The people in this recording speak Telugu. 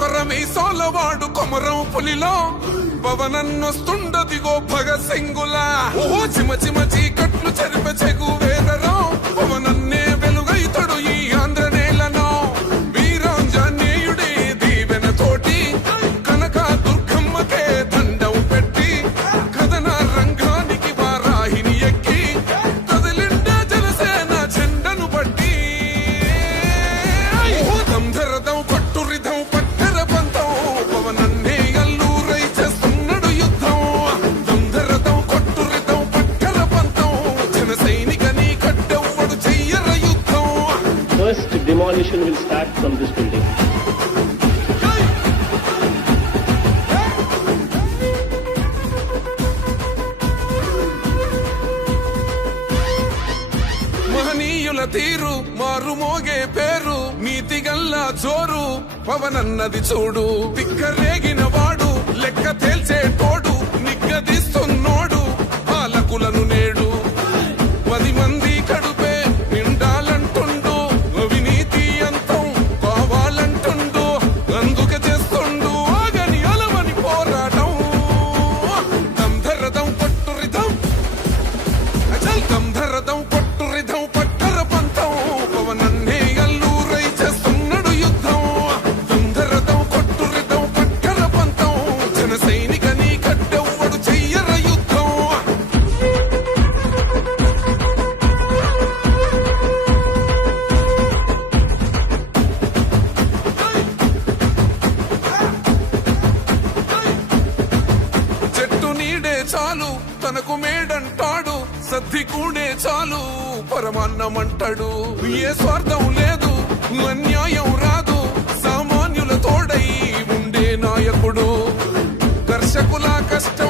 కొర్ర మీసోలవాడు కొమరం పులిలో పవనన్నొస్తుండదిగో భగత్ సింగులా ఓ చిమ చిమ చీకట్లు చెరిపే చెగు వేదరో పవనన్నే వెలుగైతడు ఈ ఆంధ్ర నేలను వీరాంజనేయుడి దీవెన తోటి కనక దుర్గమ్మకే దండం పెట్టి కథన రంగానికి వారాహిని ఎక్కి కదిలిండే జనసేన జెండను బట్టి దంధరదం కొట్టురిదం పట్టర పంతం పవనన్నే అల్లూరై చేస్తున్నాడు యుద్ధం దంధరదం కొట్టురిదం పట్టర పంతం జన సైనికని కట్టెవ్వడు చెయ్యర యుద్ధం. First demolition will start from this building. మహనీయుల తీరు మారుమోగే పేరు నీతిగల్లా జోరు పవనన్నది చూడు తిక్కరేగిన వాడు లెక్క తేల్చే తోడు నిగ్గదీస్తున్నోడు పాలకులను నేడు 10 మంది కడుపే నిండాలంటుండు అవినీతి అంతం కావాలంటుండు అందుకే చేస్తుండు ఆగని అలమని పోరాటం దంధరదం కొట్టురిదం అచల్ దంధరదం కొట్టురిదం పట్టర పంతం పవనన్నే అల్లూరై చేస్తున్నాడు యుద్ధం దంధరదం కొట్టురిదం పట్టర పంతం జన సైనికని కట్టెవ్వడు చెయ్యర యుద్ధం. చెట్టు నీడే చాలు తనకు మేడంటాడు సద్ది కూడే చాలు పరమాన్నమంటాడు ఏ స్వార్థం లేదు అన్యాయం రాదు సామాన్యుల తోడై ఉండే నాయకుడు కర్షకుల కష్ట